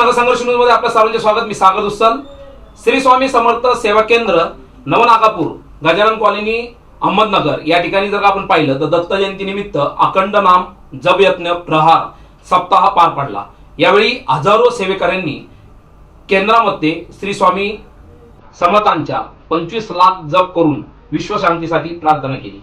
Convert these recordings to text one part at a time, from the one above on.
नगरसंघर्ष न्यूजमध्ये आपलं सर्वांचे स्वागत. मी सागर दुस्सल. श्री स्वामी समर्थ सेवा केंद्र नवनागापूर गजानन कॉलनी अहमदनगर. या ठिकाणी जर आपण पाहिलं तर दत्त जयंती निमित्त अखंड नाम जपयत्न प्रहार सप्ताह पार पडला. यावेळी हजारो सेवेकऱ्यांनी केंद्रामध्ये श्री स्वामी समर्थांच्या पंचवीस लाख जप करून विश्वशांतीसाठी प्रार्थना केली.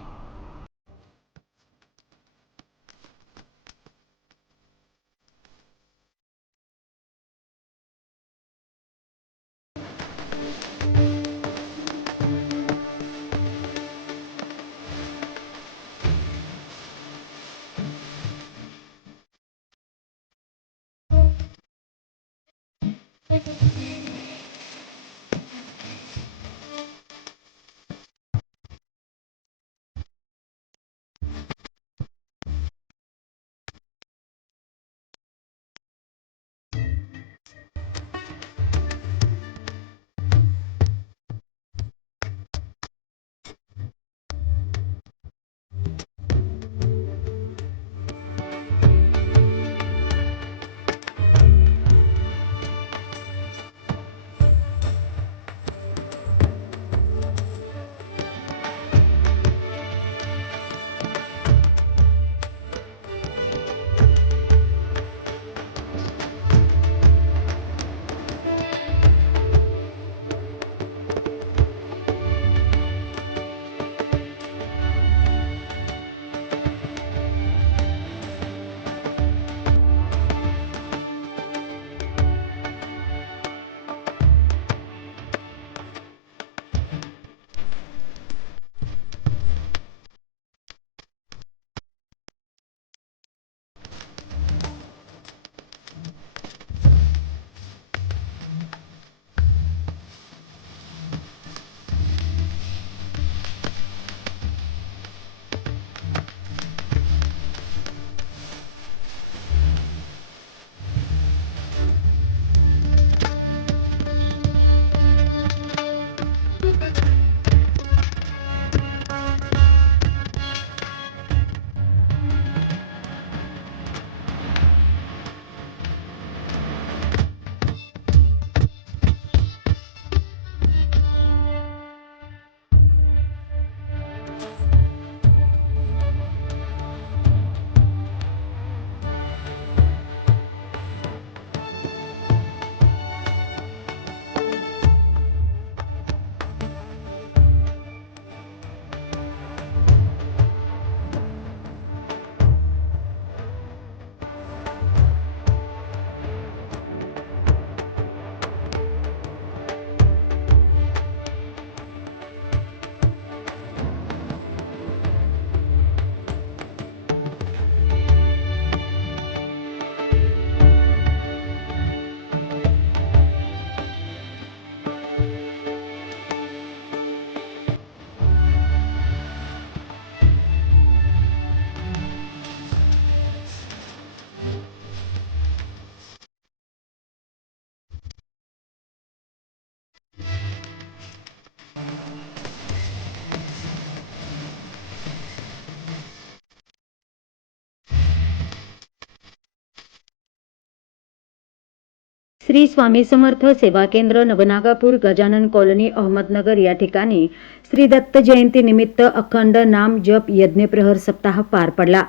श्री स्वामी समर्थ सेवा केंद्र नवनागापूर गजानन कॉलनी अहमदनगर या ठिकाणी श्री दत्त जयंती निमित्त अखंड नाम जप यज्ञप्रहर सप्ताह पार पडला.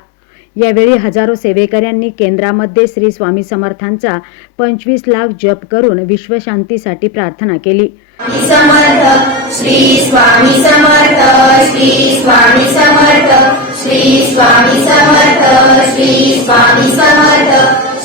यावेळी हजारो सेवेकऱ्यांनी केंद्रामध्ये श्री स्वामी समर्थांचा पंचवीस लाख जप करून विश्वशांतीसाठी प्रार्थना केली. स्वामी समर्थ श्री स्वामी समर्थ श्री स्वामी समर्थ श्री स्वामी समर्थ.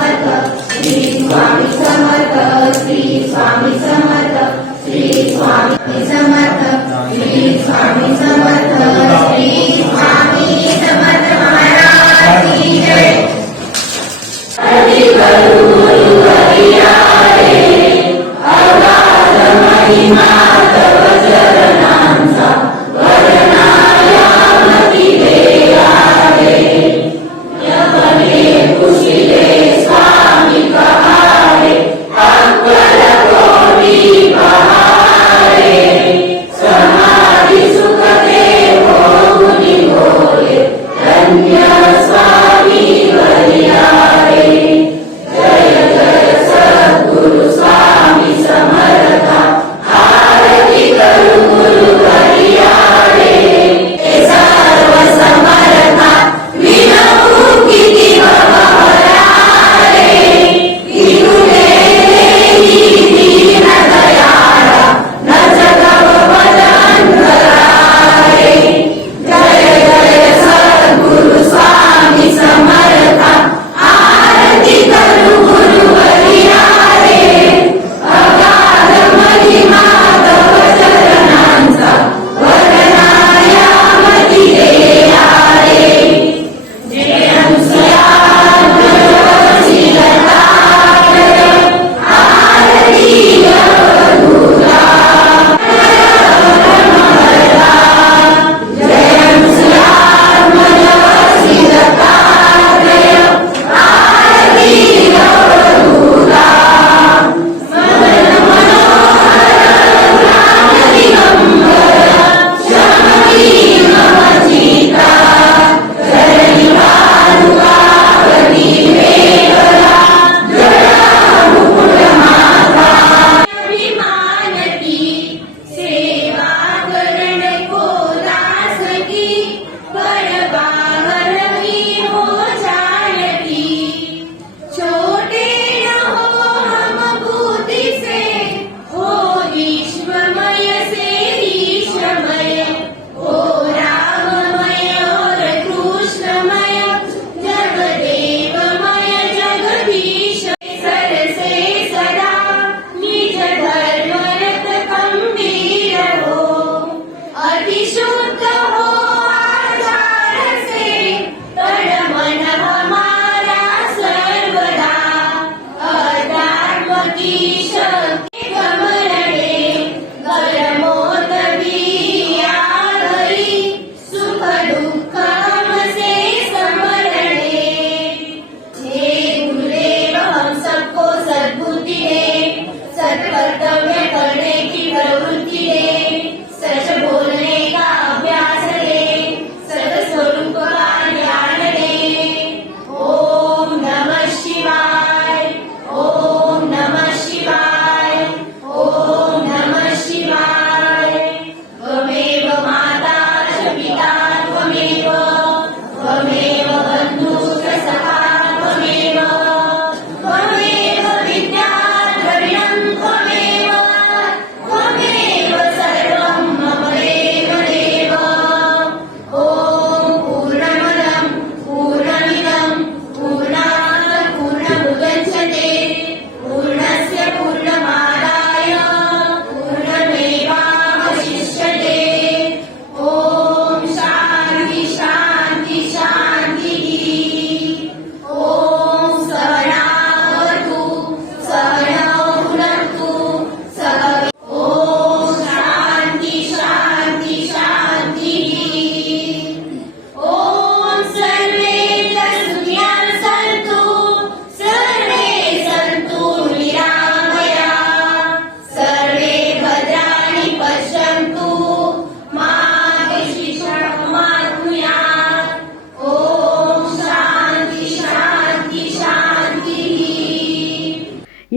समर्थ श्री स्वामी समर्थ श्री स्वामी समर्थ श्री स्वामी समर्थ श्री स्वामी समर्थ श्री स्वामी समर्थ महाराज की जय महिमा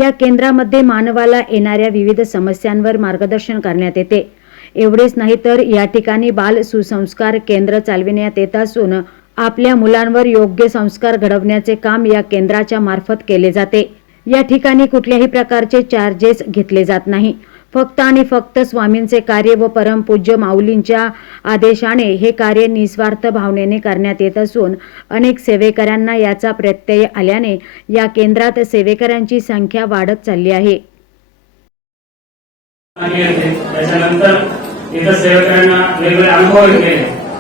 या केंद्रामध्ये मानवाला येणाऱ्या विविध समस्यांवर मार्गदर्शन करण्यात येते. एवढेच नाही तर या ठिकाणी बाल सुसंस्कार केंद्र चालविण्यात येत असून आपल्या मुलांवर योग्य संस्कार घडवण्याचे काम या केंद्राच्या मार्फत केले जाते. या ठिकाणी कुठल्याही प्रकारचे चार्जेस घेतले जात नाही. फक्त आणि फक्त स्वामींचे कार्य व परमपूज्य माऊलींच्या आदेशाने हे कार्य निस्वार्थ भावनेने करण्यात येत असून अनेक सेवेकऱ्यांना याचा प्रत्यय आल्याने या केंद्रात सेवेकऱ्यांची संख्या वाढत चालली आहे. त्याच्यानंतर इथं वेगवेगळे अनुभव घेतले.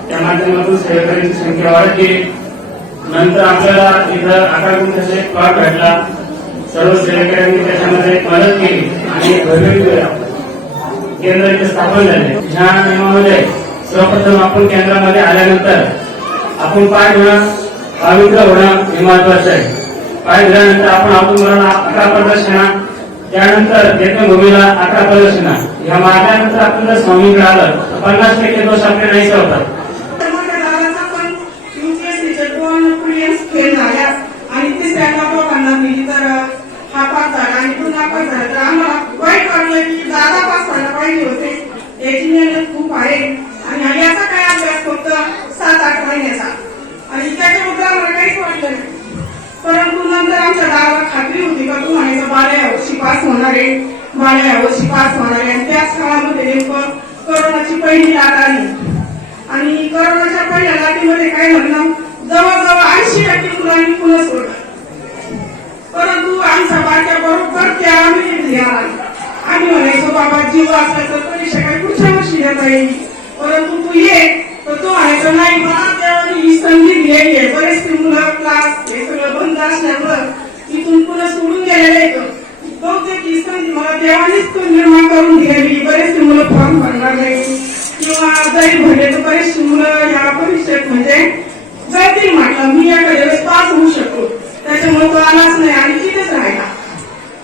त्या माध्यमातून संख्या वाढत गेली नंतर आपल्याला इथं अकरा प्लॉट भेटला. सर्व सेवेकऱ्यांनी त्याच्यामध्ये मदत केली आणि भव्य केंद्र इथे स्थापन झाले. ह्या नियमामध्ये सर्वप्रथम आपण केंद्रामध्ये आल्यानंतर आपण पाय धुणं पावित्र होणं हे महत्वाचं आहे. पाय धुल्यानंतर आपण आपण अकरा प्रदर्शना त्यानंतर यज्ञभूमीला अकरा प्रदर्शना. ह्या मारल्यानंतर आपण जर स्वामीकडे आलं तर पन्नास टक्के दोष आपले नाही होतात. आणि तिसऱ्या लोकांना दिली तर हा पाच झाला आणि तू नापास झाला. तर पास व्हायला पाहिजे होते याची मेहनत खूप आहे. आणि याचा काय अभ्यास फक्त सात आठ महिन्याचा. आणि त्याच्याबद्दल मला काहीच वाटलं नाही. परंतु नंतर आमच्या गावाला खात्री होती का तू म्हणायचं बाल्या यावर्षी पास होणार आहे. बाल्या यावर्षी पास होणार आहे. आणि त्याच काळामध्ये नेमकं कोरोनाची पहिली लाट आली. आणि कोरोनाच्या पहिल्या लाटेमध्ये काय म्हणणं जवळजवळ ऐंशी टक्के मुलांनी पुन्हा सोडलं. परंतु आमच्या बाळच्या बरोबर त्या आम्ही घरी आम्ही म्हणायचो बाबा जीव असला तर परीक्षा काय पुढच्या वर्षी देता येईल. परंतु तू ये तर तो म्हणायचा नाही मला त्यावेळी ही संधी दिलेली आहे. बरेचसे मुलं क्लास हे सगळं बंद असल्यामुळं इथून पुन्हा सोडून गेलेलं आहे बहुतेक ही संधी मला देवानेच निर्माण करून दिलेली बरेचसे मुलं फॉर्म भरणार नाही. किंवा जरी भरले तर बरेचसे मुलं या परीक्षेत म्हणजे जातील म्हटलं मी एका वेळेस पास होऊ शकतो त्याच्यामुळे तो आलाच नाही आणि तिथेच राहिला.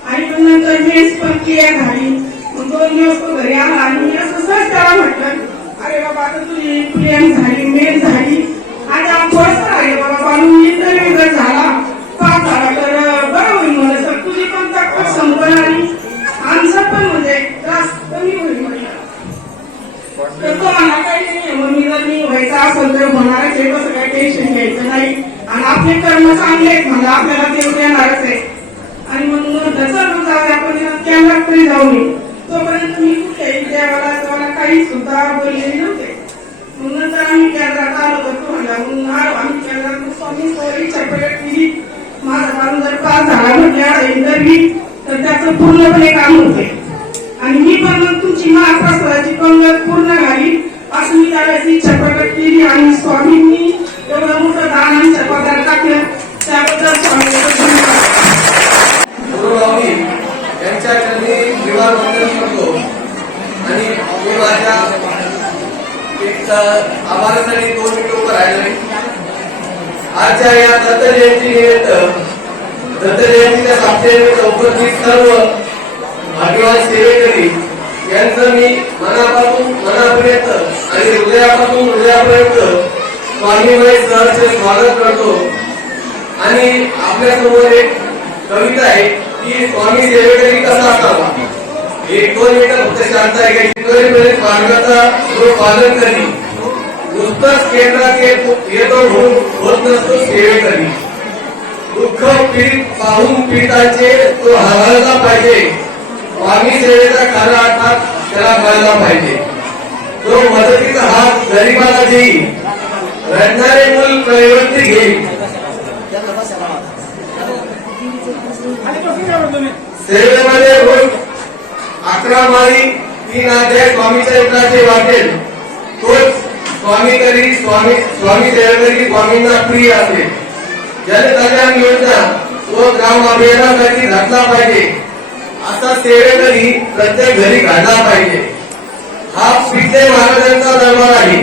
आणि पुन्हा नंतर मेन्स पण क्लिअर झाली मग दोन दिवस तो घरी आला आणि असं सहज त्याला म्हटलं अरे बाबा आता तुझी क्लिअर झाली मेल झाली आता आपण अरे बाबा बालू इंटरव्ह्यू जर झाला. पाच झाला तर बरं होईल म्हणलं सर. तुझी पण तक संपल आणि आन्सर पण म्हणजे त्रास कमी होईल म्हटलं तर तो मला काही नाही मग मी जर मी व्हायचं असेल तर होणारच आहे कसं काही टेन्शन घ्यायचं नाही. आणि आपले कर्म चांगले आहेत म्हणलं आपल्याला देव देणारच आहे. आणि मग नंतर चल जाऊया आपण कॅमेरा तरी जाऊ नये. तोपर्यंत मी कुठल्याही देवाला तुम्हाला काही सुद्धा बोललेली नव्हते. मग नंतर आम्ही केंद्रात आलो तर तुम्हाला म्हणला मग आम्ही केंद्रात स्वामी सोयी प्रगट केली माझा काम जर पास झाला म्हटल्या इंटरव्ह्यू. तर त्याचं पूर्णपणे काम होते. आणि मी पण मग तुमची महाप्रसादाची पंगत पूर्ण झाली. असं मी त्यावेळेस इच्छा प्रकट केली आणि स्वामींनी एवढं मोठं दान आमच्या पदार टाकलं. त्याबद्दल स्वामी धन्यवाद गुरुभाऊनी यांच्या चरणी विवाह वंदन करतो आणि मी माझ्या एक आभारासाठी दोन मिनिट उभं राहिले आजच्या या दत्त जयंती निमित्त दत्त जयंतीच्या साप्ताहिक उपस्थित सर्व भाग्यवान सेवेकरी यांचं मी मनापासून मनापर्यंत आणि हृदयापासून हृदयापर्यंत स्वामीमय सहर्ष स्वागत करतो. आणि आपल्यासमोर एक कविता आहे की स्वामी सेवेकरी कसा असावा? एक दोन मिनिटं फक्त शांत दोन मिनिट मार्गाचा जो पालन करी नुसतंच केंद्रात येत- म्हणून होत नसतो सेवेकरी दुःख पीडित पाहून पीडितांचे तो हरवला पाहिजे. स्वामी सेवेचा खरा अर्थात त्याला कळला पाहिजे. जो मदतीचा हात गरीबाला देईल. रडणारे मूल प्रवृत्ती घेईल. सेवेमध्ये अकरा माळी तीन अध्याय स्वामी चरित्राचे वाटेल तोच स्वामी तरी स्वामी स्वामी सेवेकरी स्वामींना प्रिय असेल. जनकल्याण योजना व ग्राम अभियानासाठी घातला पाहिजे. असा सेवेकरी प्रत्येक घरी घडला पाहिजे. हा पिठले महाराजांचा दरबार आहे.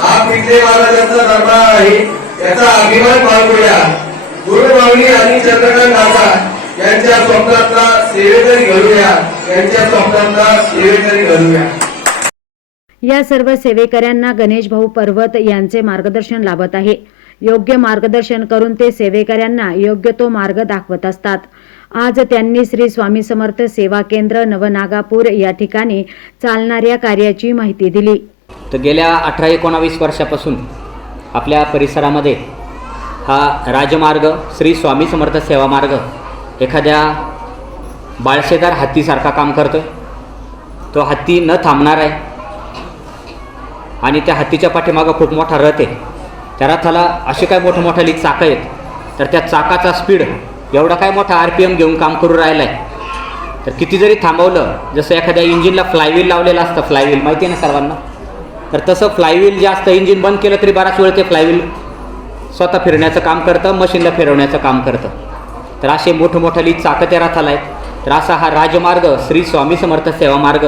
हा पिठले महाराजांचा दरबार आहे याचा अभिमान बाळगूया. गुरुमावणी आणि चंद्रकांत दादा यांच्या स्वप्नात सेवेकरी घडूया यांच्या स्वप्नातला सेवेकरी घडूया या सर्व सेवेकऱ्यांना गणेश भाऊ पर्वत यांचे मार्गदर्शन लाभत आहे. योग्य मार्गदर्शन करून ते सेवेकऱ्यांना योग्य तो मार्ग दाखवत असतात. आज त्यांनी श्री स्वामी समर्थ सेवा केंद्र नवनागापूर या ठिकाणी चालणाऱ्या कार्याची माहिती दिली. तर गेल्या अठरा एकोणावीस वर्षापासून आपल्या परिसरामध्ये हा राजमार्ग श्री स्वामी समर्थ सेवा मार्ग एखाद्या बाळशेदार हत्तीसारखा काम करतो तो हत्ती न थांबणार आहे. आणि त्या हत्तीच्या पाठीमागं खूप मोठा रथ आहे. त्या रथाला असे काय मोठं लिक चाकं आहेत? तर त्या चाकाचा स्पीड एवढा काय मोठा आर पी एम घेऊन काम करू राहिला आहे तर किती जरी थांबवलं जसं एखाद्या इंजिनला फ्लायव्हील लावलेलं असतं फ्लायव्हील माहिती आहे ना सर्वांना? तर तसं फ्लायव्हील जे असतं इंजिन बंद केलं तरी बराच वेळ ते फ्लायव्हील स्वतः फिरण्याचं काम करतं मशीनला फिरवण्याचं काम करतं. तर असे मोठं मोठाली चाकं त्या रथाला आहेत. तर असा हा राजमार्ग श्री स्वामी समर्थ सेवा मार्ग.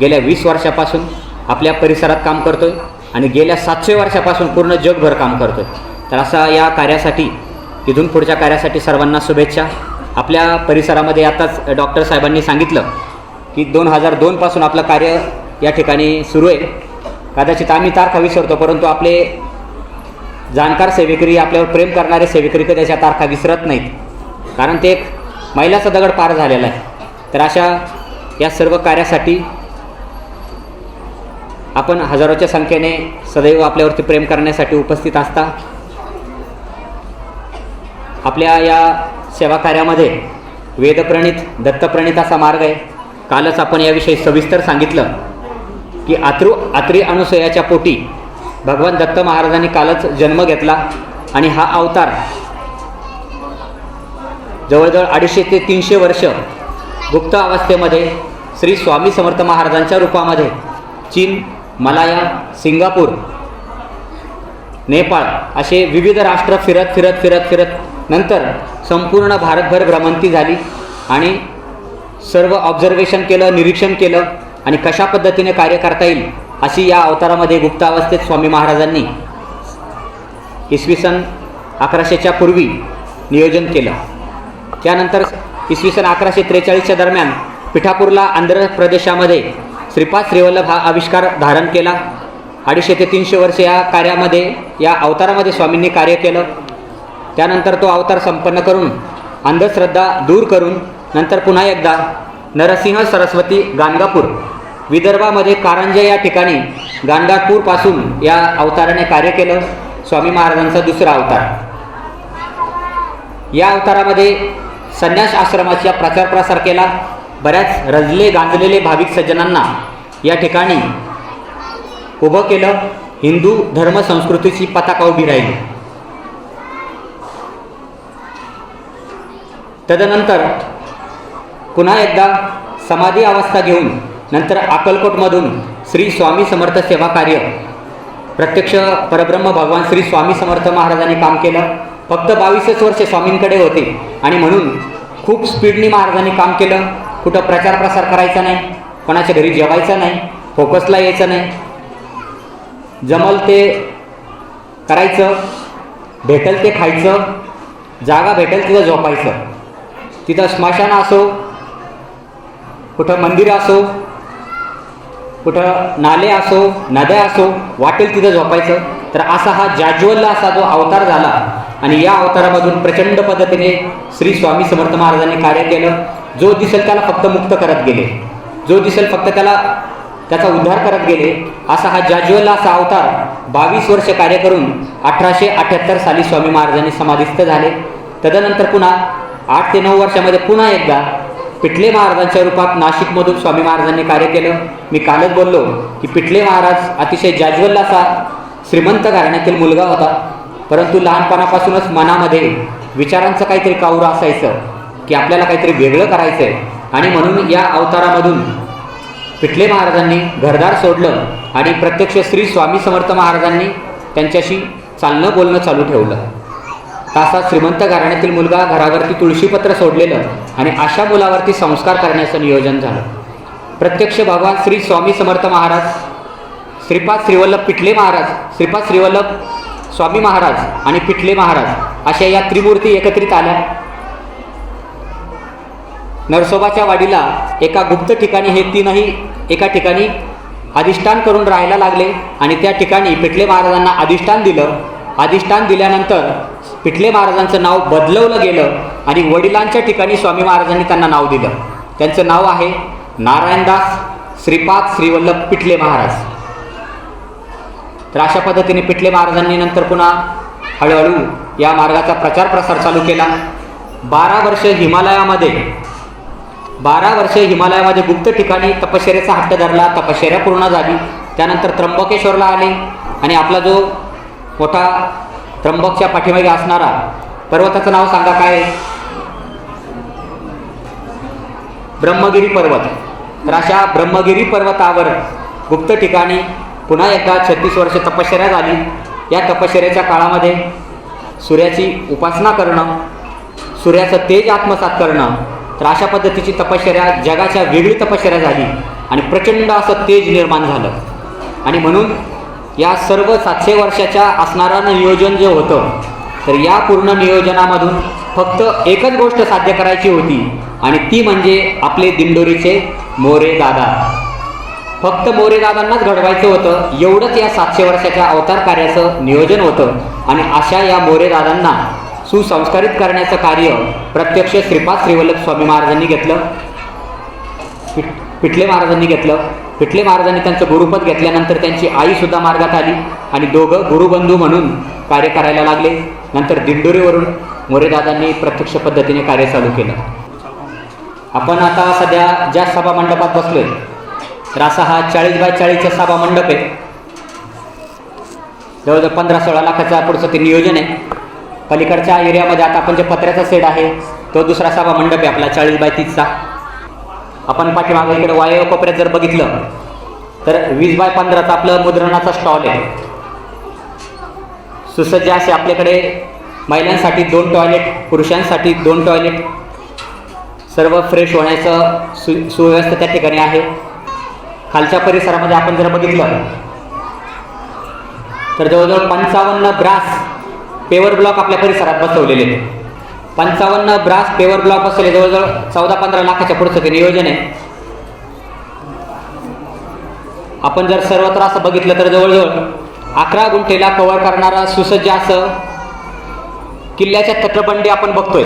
गेल्या वीस वर्षापासून आपल्या परिसरात काम करतो आहे आणि गेल्या सातशे वर्षापासून पूर्ण जगभर काम करतो आहे तर असा या कार्यासाठी इथून पुढच्या कार्यासाठी सर्वांना शुभेच्छा. आपल्या परिसरामध्ये आताच डॉक्टर साहेबांनी सांगितलं की दोन हजार दोनपासून आपलं कार्य या ठिकाणी सुरू आहे. कदाचित आम्ही तारखा विसरतो परंतु आपले जाणकार सेवेकरी आपल्यावर प्रेम करणारे सेवेकरी कधी त्याच्या तारखा विसरत नाहीत. कारण ते एक मैलाचा दगड पार झालेला आहे. तर अशा या सर्व कार्यासाठी आपण हजारोच्या संख्येने सदैव आपल्यावरती प्रेम करण्यासाठी उपस्थित असता. आपल्या या सेवा कार्यामध्ये वेदप्रणित दत्तप्रणित असा मार्ग आहे. कालच आपण याविषयी सविस्तर सांगितलं की आत्रु आत्री अनुसयाच्या पोटी भगवान दत्त महाराजांनी कालच जन्म घेतला आणि हा अवतार जवळजवळ अडीचशे ते तीनशे वर्ष गुप्त अवस्थेमध्ये श्री स्वामी समर्थ महाराजांच्या रूपामध्ये चीन मलाया सिंगापूर नेपाळ असे विविध राष्ट्र फिरत फिरत फिरत फिरत नंतर संपूर्ण भारतभर भ्रमंती झाली आणि सर्व ऑब्झर्वेशन केलं निरीक्षण केलं आणि कशा पद्धतीने कार्य करता येईल अशी या अवतारामध्ये गुप्तावस्थेत स्वामी महाराजांनी इसवी सन अकराशेच्या पूर्वी नियोजन केलं. त्यानंतर इसवी सन अकराशे त्रेचाळीसच्या दरम्यान पिठापूरला आंध्र प्रदेशामध्ये श्रीपाद श्रीवल्लभ हा आविष्कार धारण केला. अडीचशे ते तीनशे वर्ष या कार्यामध्ये या अवतारामध्ये स्वामींनी कार्य केलं. त्यानंतर तो अवतार संपन्न करून अंधश्रद्धा दूर करून नंतर पुन्हा एकदा नरसिंह सरस्वती गाणगापूर विदर्भामध्ये कारंजा या ठिकाणी गाणगापूरपासून या अवताराने कार्य केलं. स्वामी महाराजांचा दुसरा अवतार. या अवतारामध्ये संन्यास आश्रमाचा प्रचार प्रसार केला बऱ्याच रजले गांजलेले भाविक सज्जनांना या ठिकाणी उभं केलं. हिंदू धर्म संस्कृतीची पताका उभी राहिली. तदनंतर पुन्हा एकदा समाधी अवस्था घेऊन नंतर अक्कलकोटमधून श्री स्वामी समर्थ सेवा कार्य. प्रत्यक्ष परब्रह्म भगवान श्री स्वामी समर्थ महाराजांनी काम केलं. फक्त बावीसच वर्ष स्वामींकडे होते. आणि म्हणून खूप स्पीडनी महाराजांनी काम केलं. कुठं प्रचार प्रसार करायचा नाही कोणाच्या घरी जेवायचं नाही फोकसला यायचं नाही. जमल ते करायचं भेटेल ते खायचं जागा भेटेल तिथं झोपायचं. तिथं स्मशान असो कुठं मंदिर असो कुठं नाले असो नद्या असो वाटेल तिथं झोपायचं. तर असा हा जाज्वल्ला असा जो अवतार झाला आणि या अवतारामधून प्रचंड पद्धतीने श्री स्वामी समर्थ महाराजांनी कार्य केलं. जो दिसेल त्याला फक्त मुक्त करत गेले. जो दिसेल फक्त त्याला त्याचा उद्धार करत गेले असा हा जाज्वल असा अवतार बावीस वर्ष कार्य करून अठराशे अठ्याहत्तर साली स्वामी महाराजांनी समाधिस्थ झाले. तदनंतर पुन्हा आठ ते नऊ वर्षामध्ये पुन्हा एकदा पिठले महाराजांच्या रूपात नाशिकमधून स्वामी महाराजांनी कार्य केलं. मी कालच बोललो की पिठले महाराज अतिशय जाज्वल असा श्रीमंत घराण्यातील मुलगा होता. परंतु लहानपणापासूनच मनामध्ये विचारांचं काहीतरी कावरं असायचं की आपल्याला काहीतरी वेगळं करायचं आहे आणि म्हणून या अवतारामधून पिठले महाराजांनी घरदार सोडलं आणि प्रत्यक्ष श्री स्वामी समर्थ महाराजांनी त्यांच्याशी चालणं बोलणं चालू ठेवलं. तासा श्रीमंत घराण्यातील मुलगा घरावरती तुळशीपत्र सोडलेलं आणि अशा मुलावरती संस्कार करण्याचं नियोजन झालं. प्रत्यक्ष भगवान श्री स्वामी समर्थ महाराज श्रीपाद श्रीवल्लभ पिठले महाराज श्रीपाद श्रीवल्लभ स्वामी महाराज आणि पिठले महाराज अशा या त्रिमूर्ती एकत्रित आल्या. नरसोबाच्या वाडीला एका गुप्त ठिकाणी हे तीनही एका ठिकाणी अधिष्ठान करून राहायला लागले आणि त्या ठिकाणी पिठले महाराजांना अधिष्ठान दिलं. अधिष्ठान दिल्यानंतर पिठले महाराजांचं नाव बदलवलं गेलं आणि वडिलांच्या ठिकाणी स्वामी महाराजांनी त्यांना नाव दिलं. त्यांचं नाव आहे नारायणदास श्रीपाद श्रीवल्लभ पिठले महाराज. तर अशा पद्धतीने पिठले महाराजांनी नंतर पुन्हा हळूहळू या मार्गाचा प्रचार प्रसार चालू केला. बारा वर्ष हिमालयामध्ये बारा वर्ष हिमालयामध्ये गुप्त ठिकाणी तपश्चर्याचा हट्ट धरला तपश्चर्या पूर्ण झाली. त्यानंतर त्र्यंबकेश्वरला आले आणि आपला जो मोठा त्र्यंबकच्या पाठीमागे असणारा पर्वताचं नाव सांगा काय आहे? ब्रह्मगिरी पर्वत. तर अशा ब्रह्मगिरी पर्वतावर गुप्त ठिकाणी पुन्हा एकदा छत्तीस वर्ष तपश्चर्या झाली. या तपश्चर्याच्या काळामध्ये सूर्याची उपासना करणं सूर्याचं तेज आत्मसात करणं तर अशा पद्धतीची तपश्चर्या जगाच्या वेगळी तपश्चर्या झाली आणि प्रचंड असं तेज निर्माण झालं. आणि म्हणून या सर्व सातशे वर्षाच्या असणारं नियोजन जे होतं तर या पूर्ण नियोजनामधून फक्त एकच गोष्ट साध्य करायची होती आणि ती म्हणजे आपले दिंडोरीचे मोरे दादा. फक्त मोरेदादांनाच घडवायचं होतं एवढंच या सातशे वर्षाच्या अवतार कार्याचं नियोजन होतं. आणि अशा या मोरेदादांना सुसंस्कारित करण्याचं कार्य प्रत्यक्ष श्रीपाद श्रीवल्लभ स्वामी महाराजांनी घेतलं. पिठ पिठले महाराजांनी घेतलं. पिठले महाराजांनी त्यांचं गुरुपद घेतल्यानंतर त्यांची आईसुद्धा मार्गात आली. आणि दोघं गुरुबंधू म्हणून कार्य करायला लागले. नंतर दिंडोरीवरून मोरेदादांनी प्रत्यक्ष पद्धतीने कार्य चालू केलं. आपण आता सध्या ज्या सभा मंडपात बसलोय तर असा हा चाळीस बाय चाळीसचा सभा मंडप आहे. जवळजवळ पंधरा सोळा लाखाचा पुढचं ते नियोजन आहे. पलीकडच्या एरियामध्ये आता आपण जे पत्र्याचा सेट आहे तो दुसरा सभा मंडप आहे आपला चाळीस बाय तीसचा. आपण पाठीमागे इकडे वायव्य कोपऱ्यात जर बघितलं तर वीस बाय पंधराचा आपलं मुद्रणाचा स्टॉल आहे. सुसज्ज असे आपल्याकडे महिलांसाठी दोन टॉयलेट पुरुषांसाठी दोन टॉयलेट सर्व फ्रेश होण्याचं सु सुव्यवस्था त्या ठिकाणी आहे. खालच्या परिसरामध्ये आपण जर बघितलं तर जवळजवळ पंचावन्न ब्रास पेवर ब्लॉक आपल्या परिसरात बसवलेले आहेत. पंचावन्न ब्रास पेवर ब्लॉक बसवले जवळजवळ चौदा पंधरा लाखाच्या पुढचं ते नियोजन आहे. आपण जर सर्वत्र असं बघितलं तर जवळजवळ अकरा गुंठेला कव्हर करणारा सुसज्ज असं किल्ल्याच्या तटबंडी आपण बघतोय.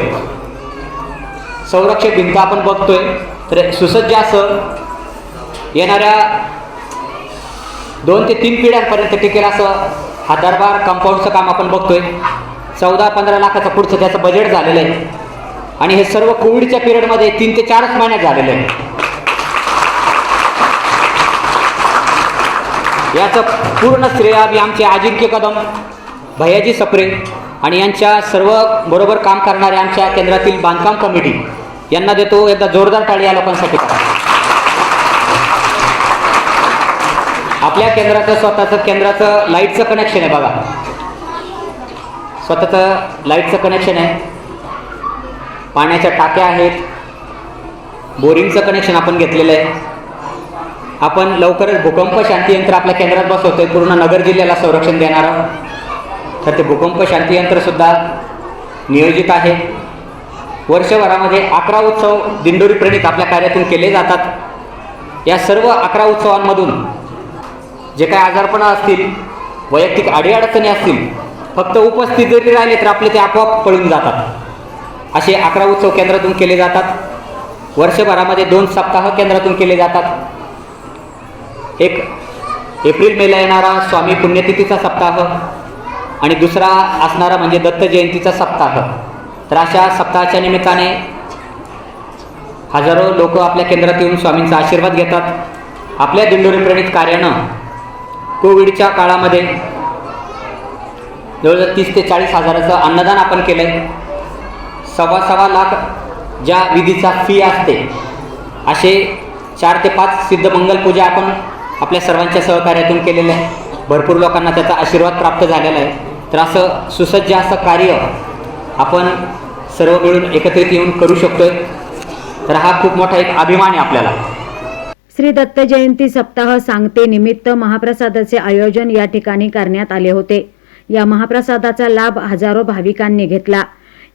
संरक्षक भिंत आपण बघतोय. तर सुसज्ज असं येणाऱ्या दोन ते तीन पिढ्यांपर्यंत टिकेल असं हा दरबार कंपाऊंडचं काम आपण बघतोय. चौदा पंधरा लाखाचं पुढचं त्याचं बजेट झालेलं आहे. आणि हे सर्व कोविडच्या पिरियडमध्ये तीन ते चारच महिन्यात झालेलं आहे याचं पूर्ण श्रेय आम्ही आमचे अजिंक्य कदम भैयाजी सप्रे आणि यांच्या सर्व बरोबर काम करणाऱ्या आमच्या केंद्रातील बांधकाम कमिटी यांना देतो. एकदा जोरदार टाळी या लोकांसाठी. आपल्या केंद्राचं स्वतःचं केंद्राचं लाईटचं कनेक्शन आहे बघा. स्वतःचं लाईटचं कनेक्शन आहे. पाण्याच्या टाक्या आहेत. बोरिंगचं कनेक्शन आपण घेतलेलं आहे. आपण लवकरच भूकंप शांती यंत्र आपल्या केंद्रात बसवतोय. पूर्ण नगर जिल्ह्याला संरक्षण देणारं तर ते भूकंप शांती यंत्रसुद्धा नियोजित आहे. वर्षभरामध्ये अकरा उत्सव दिंडोरी प्रणित आपल्या कार्यातून केले जातात. या सर्व अकरा उत्सवांमधून जे काही आजारपणा असतील वैयक्तिक अडीअडचणी असतील फक्त उपस्थित जरी राहिले तर आपले ते आपोआप पळून जातात. असे अकरा उत्सव केंद्रातून केले जातात. वर्षभरामध्ये दोन सप्ताह केंद्रातून केले जातात. एक एप्रिल मेला येणारा स्वामी पुण्यतिथीचा सप्ताह आणि दुसरा असणारा म्हणजे दत्त जयंतीचा सप्ताह. तर अशा सप्ताहाच्या निमित्ताने हजारो लोक आपल्या केंद्रात येऊन स्वामींचा आशीर्वाद घेतात. आपल्या दिंडोरी प्रणित कार्यानं कोविडच्या काळामध्ये जवळजवळ तीस ते चाळीस हजाराचं अन्नदान आपण केलं आहे सव्वा सव्वा लाख ज्या विधीचा फी असते असे चार ते पाच सिद्धमंगल पूजा आपण आपल्या सर्वांच्या सहकार्यातून केलेलं आहे भरपूर लोकांना त्याचा आशीर्वाद प्राप्त झालेला आहे. तर असं सुसज्ज असं कार्य आपण सर्व मिळून एकत्रित येऊन करू शकतोय. तर हा खूप मोठा एक अभिमान आहे आपल्याला. श्री दत्त जयंती सप्ताह सांगते निमित्त महाप्रसादाचे आयोजन या ठिकाणी करण्यात आले होते. या महाप्रसादाचा लाभ हजारो भाविकांनी घेतला.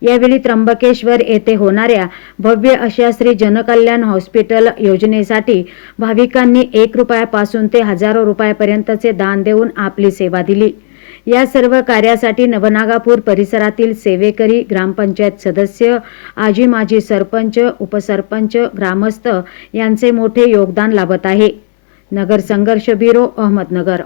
यावेळी त्र्यंबकेश्वर येथे होणाऱ्या भव्य अशा श्री जनकल्याण हॉस्पिटल योजनेसाठी भाविकांनी एक रुपयापासून ते हजारो रुपयापर्यंतचे दान देऊन आपली सेवा दिली. या सर्व कार्यासाठी नवनागापूर परिसरातील सेवेकरी ग्रामपंचायत सदस्य आजी माजी सरपंच उपसरपंच ग्रामस्थ यांचे मोठे योगदान लाभत आहे. नगर संघर्ष ब्युरो अहमदनगर.